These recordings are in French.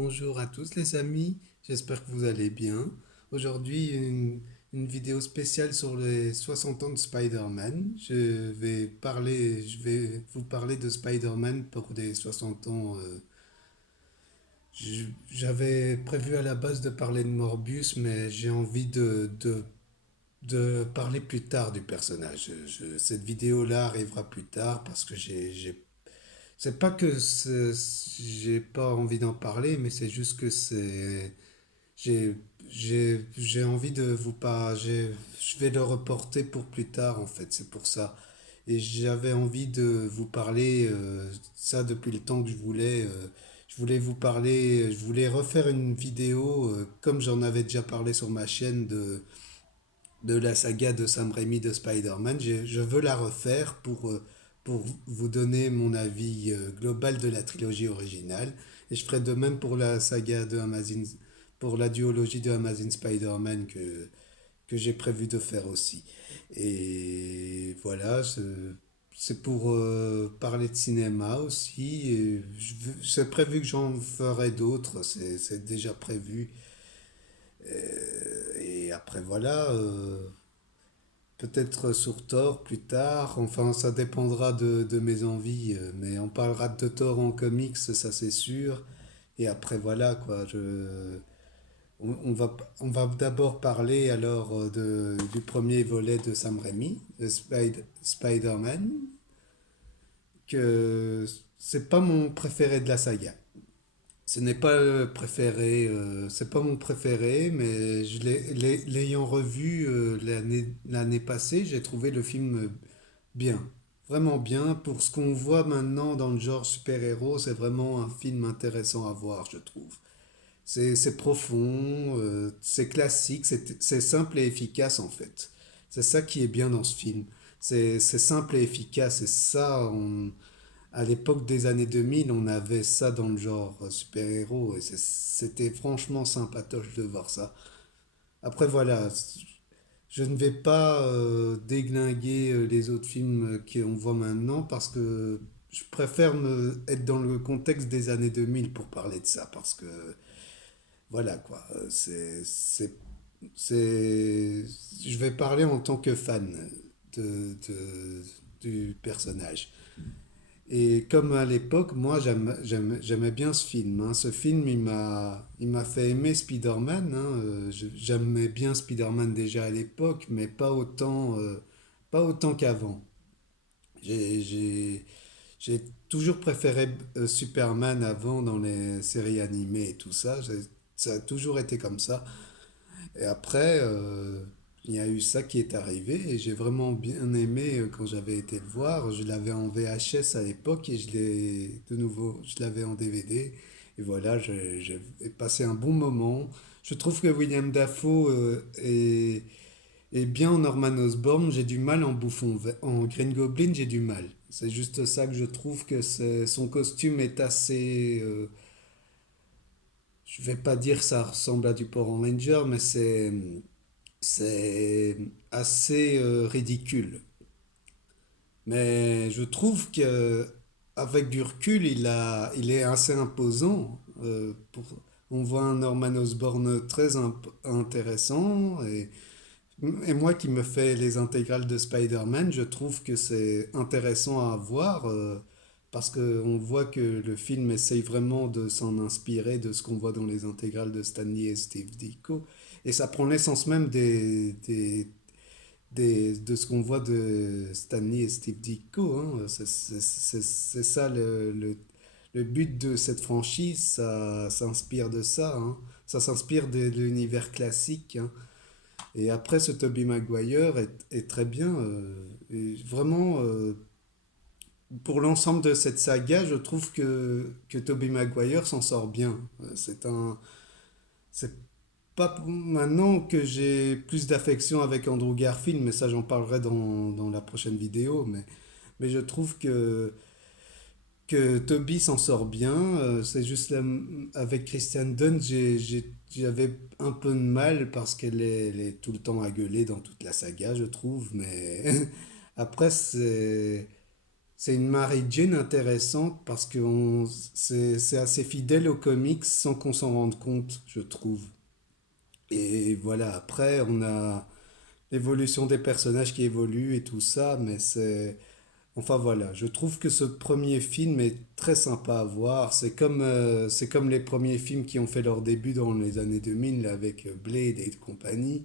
Bonjour à tous les amis, j'espère que vous allez bien. Aujourd'hui, une vidéo spéciale sur les 60 ans de Spider-Man. Je vais vous parler de Spider-Man pour les 60 ans. J'avais prévu à la base de parler de Morbius, mais j'ai envie de parler plus tard du personnage. Cette vidéo-là arrivera plus tard parce que c'est pas que j'ai pas envie d'en parler, mais c'est juste que j'ai, j'ai envie de vous parler. Je vais le reporter pour plus tard, en fait, c'est pour ça. Et j'avais envie de vous parler, ça depuis le temps que je voulais vous parler, je voulais refaire une vidéo, comme j'en avais déjà parlé sur ma chaîne de la saga de Sam Raimi de Spider-Man. Je veux la refaire pour vous donner mon avis global de la trilogie originale. Et je ferai de même pour la saga de Amazing, pour la duologie de Amazing Spider-Man que j'ai prévu de faire aussi. Et voilà, c'est pour parler de cinéma aussi. Et c'est prévu que j'en ferai d'autres, c'est déjà prévu. Et après voilà, peut-être sur Thor plus tard, enfin ça dépendra de mes envies, mais on parlera de Thor en comics, ça c'est sûr. Et après voilà quoi, on va d'abord parler alors du premier volet de Sam Raimi, de Spider-Man, que c'est pas mon préféré de la saga. Ce n'est pas le préféré, c'est pas mon préféré, mais l'ayant revu l'année passée, j'ai trouvé le film bien. Vraiment bien. Pour ce qu'on voit maintenant dans le genre super-héros, c'est vraiment un film intéressant à voir, je trouve. C'est profond, c'est classique, c'est simple et efficace en fait. C'est ça qui est bien dans ce film. C'est simple et efficace, et ça, à l'époque des années 2000, on avait ça dans le genre super-héros, et c'était franchement sympatoche de voir ça. Après voilà, je ne vais pas déglinguer les autres films qu'on voit maintenant parce que je préfère être dans le contexte des années 2000 pour parler de ça, parce que voilà quoi, c'est, je vais parler en tant que fan du personnage. Et comme à l'époque, moi j'aimais bien ce film, hein. Ce film il m'a fait aimer Spider-Man, hein. J'aimais bien Spider-Man déjà à l'époque, mais pas autant qu'avant. J'ai, j'ai, j'ai toujours préféré Superman avant dans les séries animées et tout ça. Ça a toujours été comme ça. Et après, il y a eu ça qui est arrivé et j'ai vraiment bien aimé quand j'avais été le voir. Je l'avais en VHS à l'époque et je l'ai de nouveau, je l'avais en DVD. Et voilà, j'ai passé un bon moment. Je trouve que William Dafoe est bien en Norman Osborn. J'ai du mal en en Green Goblin, j'ai du mal. C'est juste ça que je trouve que son costume est assez, je vais pas dire ça ressemble à du Power Ranger, mais c'est assez ridicule. Mais je trouve que avec du recul, il est assez imposant. On voit un Norman Osborn très intéressant. Et moi qui me fais les intégrales de Spider-Man, je trouve que c'est intéressant à voir parce qu'on voit que le film essaye vraiment de s'en inspirer de ce qu'on voit dans les intégrales de Stanley et Steve Ditko. Et ça prend l'essence même de ce qu'on voit de Stanley et Steve Ditko, hein. C'est ça le but de cette franchise, ça s'inspire de ça, hein. Ça s'inspire de l'univers classique, hein. Et après, ce Tobey Maguire est très bien. Et vraiment, pour l'ensemble de cette saga, je trouve que Tobey Maguire s'en sort bien. C'est pas maintenant que j'ai plus d'affection avec Andrew Garfield, mais ça j'en parlerai dans la prochaine vidéo. Mais je trouve que Toby s'en sort bien. C'est juste là, avec Christian Dunst, j'avais un peu de mal parce elle est tout le temps à gueuler dans toute la saga, je trouve. Mais après, C'est une Mary Jane intéressante parce que c'est assez fidèle aux comics sans qu'on s'en rende compte, je trouve. Et voilà, après, on a l'évolution des personnages qui évoluent et tout ça, mais c'est... Enfin voilà, je trouve que ce premier film est très sympa à voir. C'est comme les premiers films qui ont fait leur début dans les années 2000 là, avec Blade et compagnie.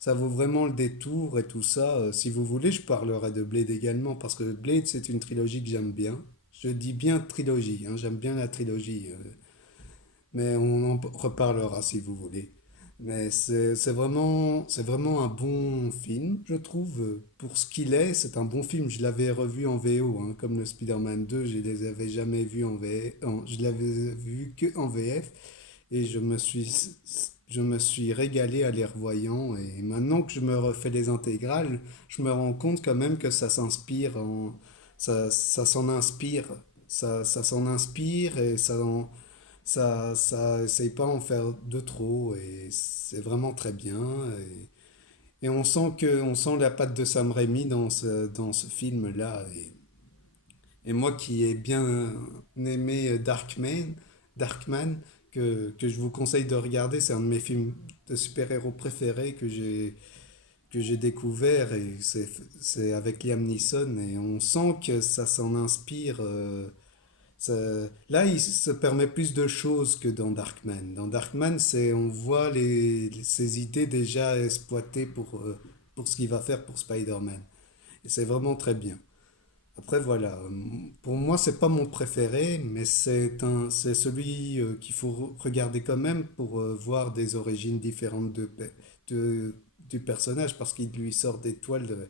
Ça vaut vraiment le détour et tout ça. Si vous voulez, je parlerai de Blade également parce que Blade, c'est une trilogie que j'aime bien. Je dis bien trilogie, hein, j'aime bien la trilogie, mais on en reparlera si vous voulez. Mais c'est vraiment un bon film, je trouve. Pour ce qu'il est, c'est un bon film. Je l'avais revu en VO, hein, comme le Spider-Man 2, je les avais jamais vus en VF, je l'avais vu que en VF. Et je me suis régalé à les revoyant. Et maintenant que je me refais les intégrales, je me rends compte quand même que ça s'en inspire. Ça s'en inspire et ça essaye pas en faire de trop. Et c'est vraiment très bien. Et on sent la patte de Sam Raimi dans ce film-là. Et moi qui ai bien aimé Darkman, que je vous conseille de regarder, c'est un de mes films de super-héros préférés que j'ai découvert et c'est avec Liam Neeson et on sent que ça s'en inspire. Là, il se permet plus de choses que dans Darkman. Dans Darkman, on voit ses idées déjà exploitées pour ce qu'il va faire pour Spider-Man. Et c'est vraiment très bien. Après, voilà. Pour moi, c'est pas mon préféré, mais c'est celui qu'il faut regarder quand même pour voir des origines différentes de- du personnage, parce qu'il lui sort des toiles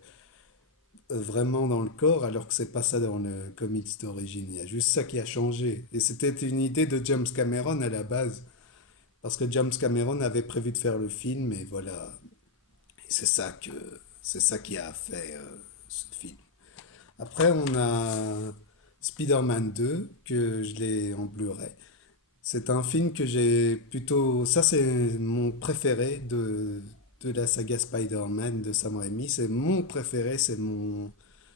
vraiment dans le corps, alors que c'est pas ça dans le comics d'origine. Il y a juste ça qui a changé. Et c'était une idée de James Cameron à la base, parce que James Cameron avait prévu de faire le film, et voilà. Et c'est ça qui a fait ce film. Après, on a Spider-Man 2, que je l'ai en Blu-ray. C'est un film que j'ai plutôt... Ça, c'est mon préféré de la saga Spider-Man de Sam Raimi. C'est mon préféré, c'est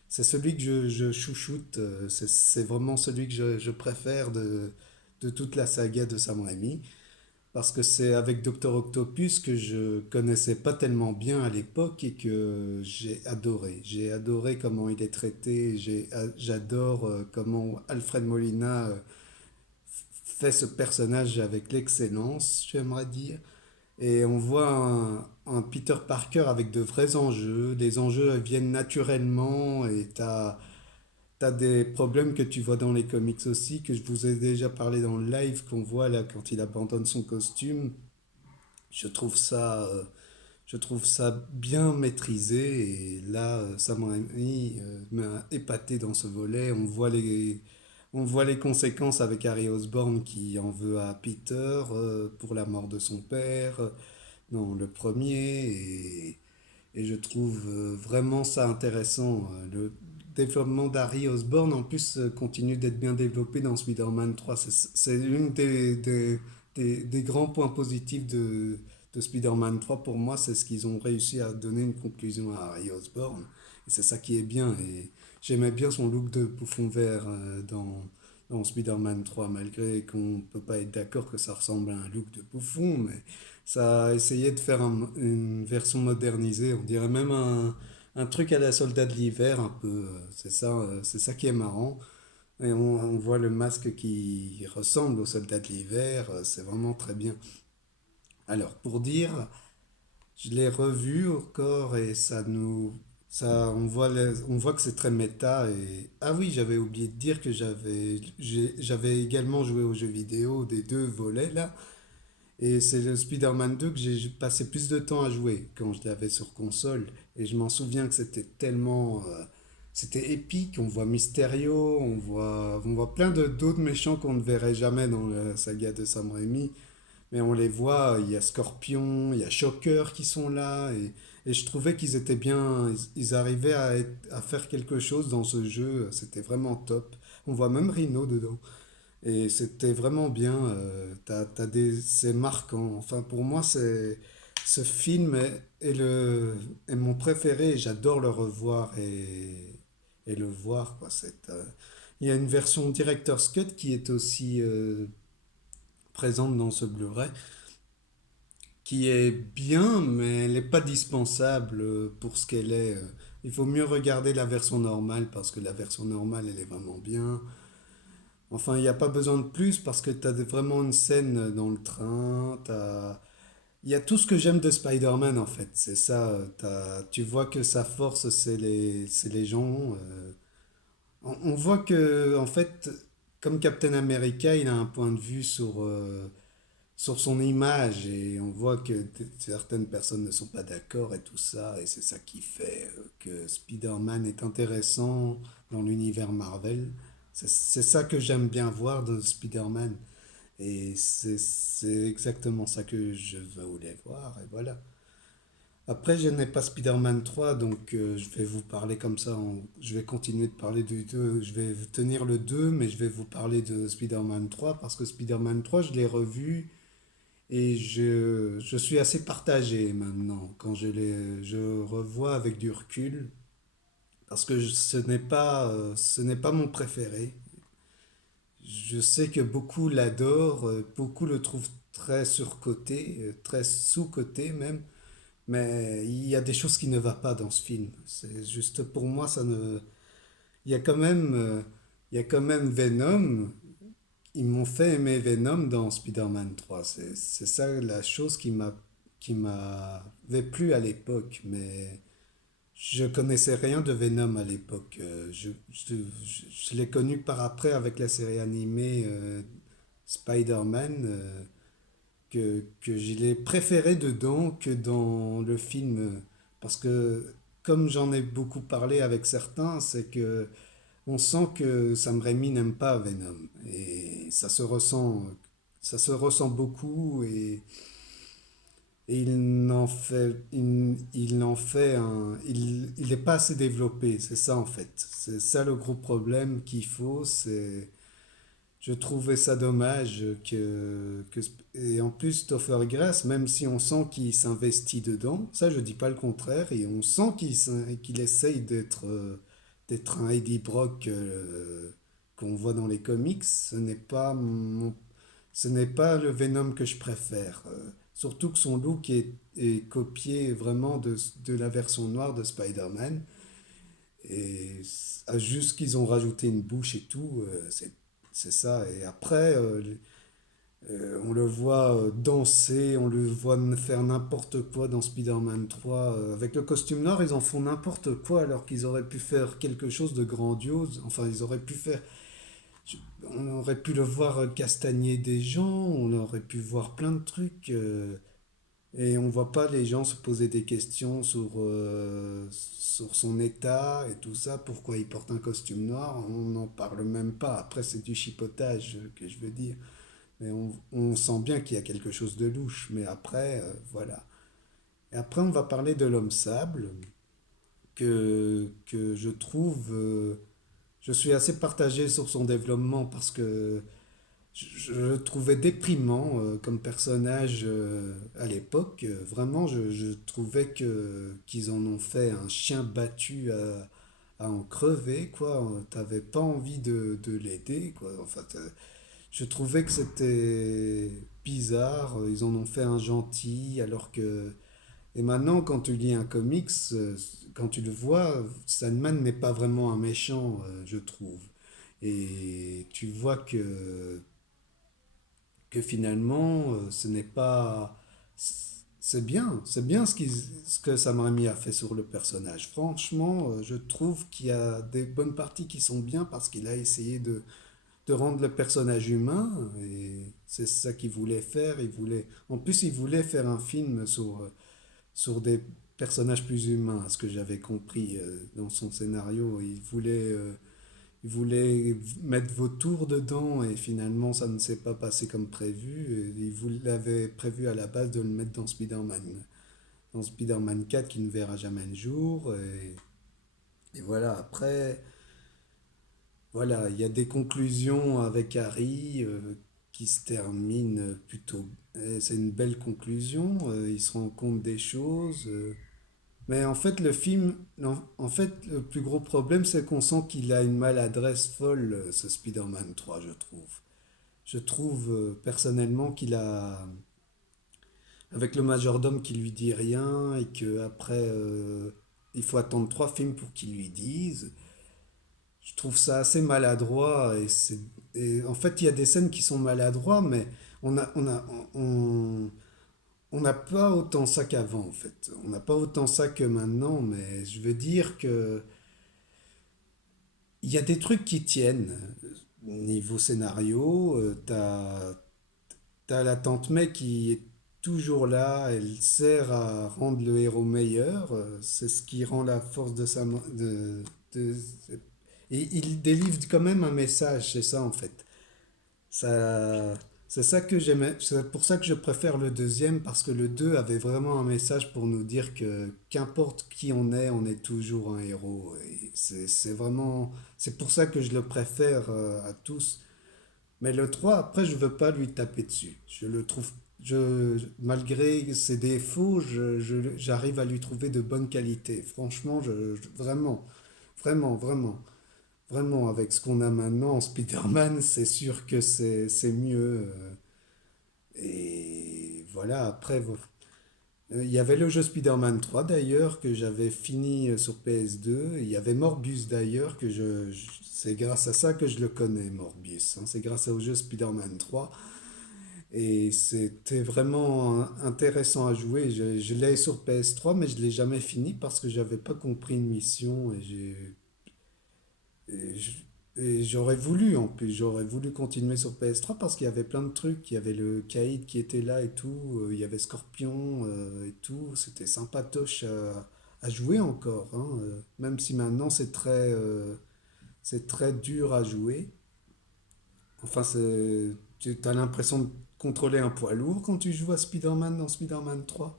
celui que je chouchoute. C'est vraiment celui que je préfère de toute la saga de Sam Raimi. Parce que c'est avec Docteur Octopus que je connaissais pas tellement bien à l'époque et que j'ai adoré. J'ai adoré comment il est traité, j'adore comment Alfred Molina fait ce personnage avec l'excellence, j'aimerais dire. Et on voit un Peter Parker avec de vrais enjeux. Les enjeux viennent naturellement et t'as des problèmes que tu vois dans les comics aussi, que je vous ai déjà parlé dans le live qu'on voit là quand il abandonne son costume. Je trouve je trouve ça bien maîtrisé et là, Sam Raimi m'a épaté dans ce volet. On voit les conséquences avec Harry Osborn qui en veut à Peter pour la mort de son père dans le premier et je trouve vraiment ça intéressant. Le développement d'Harry Osborn en plus continue d'être bien développé dans Spider-Man 3. C'est l'une des grands points positifs de Spider-Man 3 pour moi, c'est ce qu'ils ont réussi à donner une conclusion à Harry Osborn. Et c'est ça qui est bien. Et j'aimais bien son look de bouffon vert dans Spider-Man 3, malgré qu'on ne peut pas être d'accord que ça ressemble à un look de bouffon, mais ça a essayé de faire une version modernisée, on dirait même un truc à la Soldat de l'hiver, un peu. C'est ça qui est marrant. Et on voit le masque qui ressemble au Soldat de l'hiver, c'est vraiment très bien. Alors, pour dire, je l'ai revu encore et on voit que c'est très méta et, ah oui, j'avais oublié de dire que j'avais également joué aux jeux vidéo des deux volets là. Et c'est le Spider-Man 2 que j'ai passé plus de temps à jouer quand je l'avais sur console. Et je m'en souviens que c'était tellement... c'était épique. On voit Mysterio, on voit plein de d'autres méchants qu'on ne verrait jamais dans la saga de Sam Raimi. Mais on les voit, il y a Scorpion, il y a Shocker qui sont là. Et je trouvais qu'ils étaient bien... Ils arrivaient à faire quelque chose dans ce jeu. C'était vraiment top. On voit même Rhino dedans. Et c'était vraiment bien. C'est marquant. Enfin, pour moi, ce film est mon préféré et j'adore le revoir. et le voir, quoi. Il y a une version Director's Cut qui est aussi présente dans ce Blu-ray, qui est bien, mais elle n'est pas dispensable pour ce qu'elle est. Il faut mieux regarder la version normale parce que la version normale, elle est vraiment bien. Enfin, il n'y a pas besoin de plus parce que tu as vraiment une scène dans le train. Il y a tout ce que j'aime de Spider-Man en fait. C'est ça. Tu vois que sa force, c'est les gens. On voit que, en fait, comme Captain America, il a un point de vue sur son image et on voit que certaines personnes ne sont pas d'accord et tout ça. Et c'est ça qui fait que Spider-Man est intéressant dans l'univers Marvel. C'est ça que j'aime bien voir de Spider-Man. Et c'est exactement ça que je voulais voir. Et voilà. Après, je n'ai pas Spider-Man 3, donc je vais vous parler comme ça. Je vais continuer de parler du 2. Je vais tenir le 2, mais je vais vous parler de Spider-Man 3 parce que Spider-Man 3, je l'ai revu et je suis assez partagé maintenant quand je revois avec du recul parce que ce n'est pas mon préféré. Je sais que beaucoup l'adorent, beaucoup le trouvent très surcoté, très sous-coté même. Mais il y a des choses qui ne vont pas dans ce film. C'est juste pour moi, ça ne. Il y a quand même, il y a quand même Venom. Ils m'ont fait aimer Venom dans Spider-Man 3. C'est ça la chose qui m'avait plu à l'époque. Mais je connaissais rien de Venom à l'époque. Je l'ai connu par après avec la série animée Spider-Man. Que je l'ai préféré dedans que dans le film. Parce que, comme j'en ai beaucoup parlé avec certains, c'est que on sent que Sam Raimi n'aime pas Venom. Et ça se ressent beaucoup et il n'est pas assez développé. C'est ça en fait. C'est ça le gros problème qu'il faut. Je trouvais ça dommage et en plus Topher Grace, même si on sent qu'il s'investit dedans, ça je dis pas le contraire, et on sent qu'il essaye d'être un Eddie Brock qu'on voit dans les comics, ce n'est pas le Venom que je préfère. Surtout que son look est copié vraiment de la version noire de Spider-Man. Et juste qu'ils ont rajouté une bouche et tout, c'est ça. Et après, on le voit danser, on le voit faire n'importe quoi dans Spider-Man 3. Avec le costume noir, ils en font n'importe quoi alors qu'ils auraient pu faire quelque chose de grandiose. Enfin, ils auraient pu faire. On aurait pu le voir castagner des gens, on aurait pu voir plein de trucs. Et on voit pas les gens se poser des questions sur son état et tout ça, pourquoi il porte un costume noir, on n'en parle même pas. Après, c'est du chipotage que je veux dire. Mais on sent bien qu'il y a quelque chose de louche. Mais après, voilà. Et après, on va parler de l'homme sable, que je trouve. Je suis assez partagé sur son développement parce que je le trouvais déprimant comme personnage à l'époque. Vraiment, je trouvais qu'ils en ont fait un chien battu à en crever, quoi. T'avais pas envie de l'aider, quoi. Enfin, je trouvais que c'était bizarre. Ils en ont fait un gentil, alors que. Et maintenant, quand tu lis un comics, quand tu le vois, Sandman n'est pas vraiment un méchant, je trouve. Et tu vois que finalement, ce n'est pas. C'est bien ce que Sam Raimi a fait sur le personnage. Franchement, je trouve qu'il y a des bonnes parties qui sont bien parce qu'il a essayé de rendre le personnage humain et c'est ça qu'il voulait faire. En plus, il voulait faire un film sur des personnages plus humains, à ce que j'avais compris dans son scénario. Il voulait mettre Vautour dedans et finalement ça ne s'est pas passé comme prévu. L'avait prévu à la base de le mettre dans Spider-Man 4 qui ne verra jamais le jour. Et voilà, après, voilà, il y a des conclusions avec Harry qui se terminent plutôt. C'est une belle conclusion, il se rend compte des choses. Mais en fait, le film, non, en fait, le plus gros problème, c'est qu'on sent qu'il a une maladresse folle, ce Spider-Man 3, je trouve. Je trouve personnellement qu'il a, avec le majordome qui lui dit rien et que après il faut attendre 3 films pour qu'il lui dise. Je trouve ça assez maladroit et en fait il y a des scènes qui sont maladroits mais on a on a on n'a pas autant ça qu'avant en fait. On n'a pas autant ça que maintenant mais je veux dire que il y a des trucs qui tiennent niveau scénario. T'as la tante May qui est toujours là, elle sert à rendre le héros meilleur, c'est ce qui rend la force de sa... de- et il délivre quand même un message, c'est ça en fait. Ça, c'est ça que j'aimais, c'est pour ça que je préfère le deuxième, parce que le 2 avait vraiment un message pour nous dire que qu'importe qui on est toujours un héros. Et c'est vraiment, c'est pour ça que je le préfère à tous. Mais le 3 après, je veux pas lui taper dessus. Je le trouve, malgré ses défauts, j'arrive à lui trouver de bonnes qualités. Franchement, vraiment, vraiment, vraiment, vraiment, avec ce qu'on a maintenant en Spider-Man, c'est sûr que c'est mieux. Et voilà, après, il y avait le jeu Spider-Man 3 d'ailleurs que j'avais fini sur PS2. Il y avait Morbius d'ailleurs c'est grâce à ça que je le connais, Morbius, hein. C'est grâce au jeu Spider-Man 3 et c'était vraiment intéressant à jouer. Je l'ai sur PS3 mais je l'ai jamais fini parce que j'avais pas compris une mission et j'- et j'aurais voulu en plus, j'aurais voulu continuer sur PS3 parce qu'il y avait plein de trucs. Il y avait le Kaïd qui était là et tout, il y avait Scorpion et tout. C'était sympatoche à jouer encore, hein, même si maintenant c'est très dur à jouer. Enfin, tu as l'impression de contrôler un poids lourd quand tu joues à Spider-Man dans Spider-Man 3.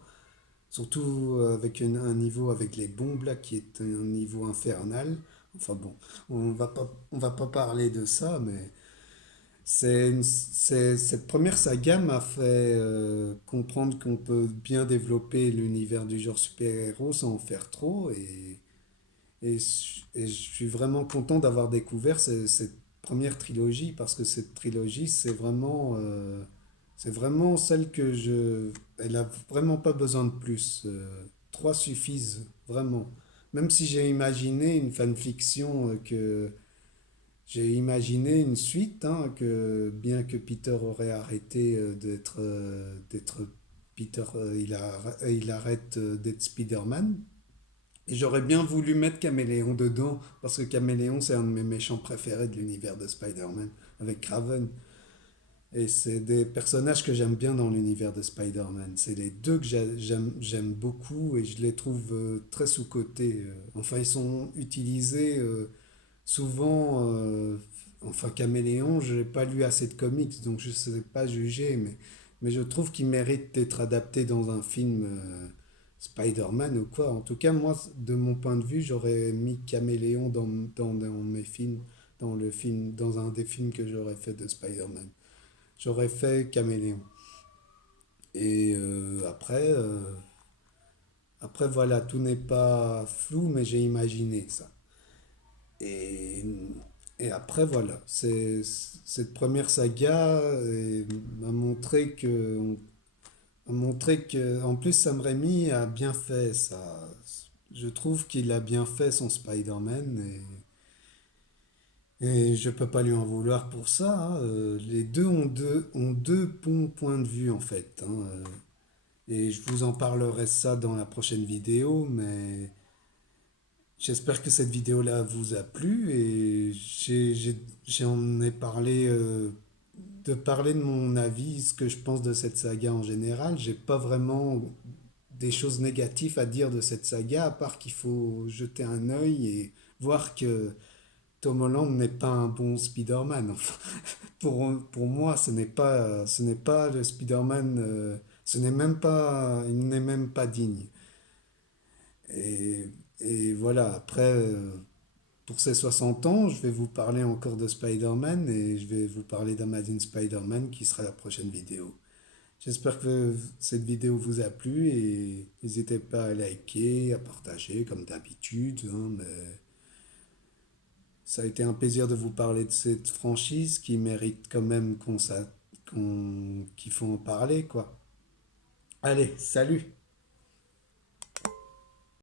Surtout avec un niveau avec les bombes là qui est un niveau infernal. Enfin bon, on va pas parler de ça, mais cette première saga m'a fait comprendre qu'on peut bien développer l'univers du genre super-héros sans en faire trop. Et je suis vraiment content d'avoir découvert cette première trilogie parce que cette trilogie, c'est vraiment celle que je... Elle a vraiment pas besoin de plus. Trois suffisent, vraiment. Même si j'ai imaginé une fanfiction j'ai imaginé une suite, hein, que bien que Peter aurait arrêté d'être Peter, il arrête d'être Spider-Man. Et j'aurais bien voulu mettre Caméléon dedans, parce que Caméléon, c'est un de mes méchants préférés de l'univers de Spider-Man, avec Kraven. Et c'est des personnages que j'aime bien dans l'univers de Spider-Man. C'est les deux que j'aime beaucoup et je les trouve très sous-cotés. Enfin, ils sont utilisés souvent. Enfin, Caméléon, je n'ai pas lu assez de comics, donc je ne sais pas juger, mais je trouve qu'il mérite d'être adapté dans un film Spider-Man ou quoi. En tout cas, moi, de mon point de vue, j'aurais mis Caméléon dans mes films, dans un des films que j'aurais fait de Spider-Man. J'aurais fait Caméléon. Et après, voilà, tout n'est pas flou, mais j'ai imaginé ça. Et, et après, voilà, cette première saga m'a montré en plus, Sam Raimi a bien fait ça. Je trouve qu'il a bien fait son Spider-Man et je peux pas lui en vouloir pour ça, hein. Les deux ont deux bons points de vue en fait, hein. Et je vous en parlerai ça dans la prochaine vidéo, mais j'espère que cette vidéo-là vous a plu et j'en ai parlé, de parler de mon avis, ce que je pense de cette saga en général. J'ai pas vraiment des choses négatives à dire de cette saga, à part qu'il faut jeter un œil et voir que Tom Holland n'est pas un bon Spider-Man. Enfin, pour moi, ce n'est pas le Spider-Man, il n'est même pas digne. Et, et voilà, après, pour ces 60 ans, je vais vous parler encore de Spider-Man et je vais vous parler d'Amazing Spider-Man qui sera la prochaine vidéo. J'espère que cette vidéo vous a plu et n'hésitez pas à liker, à partager comme d'habitude, hein, mais ça a été un plaisir de vous parler de cette franchise qui mérite quand même qu'il faut en parler, quoi. Allez, salut!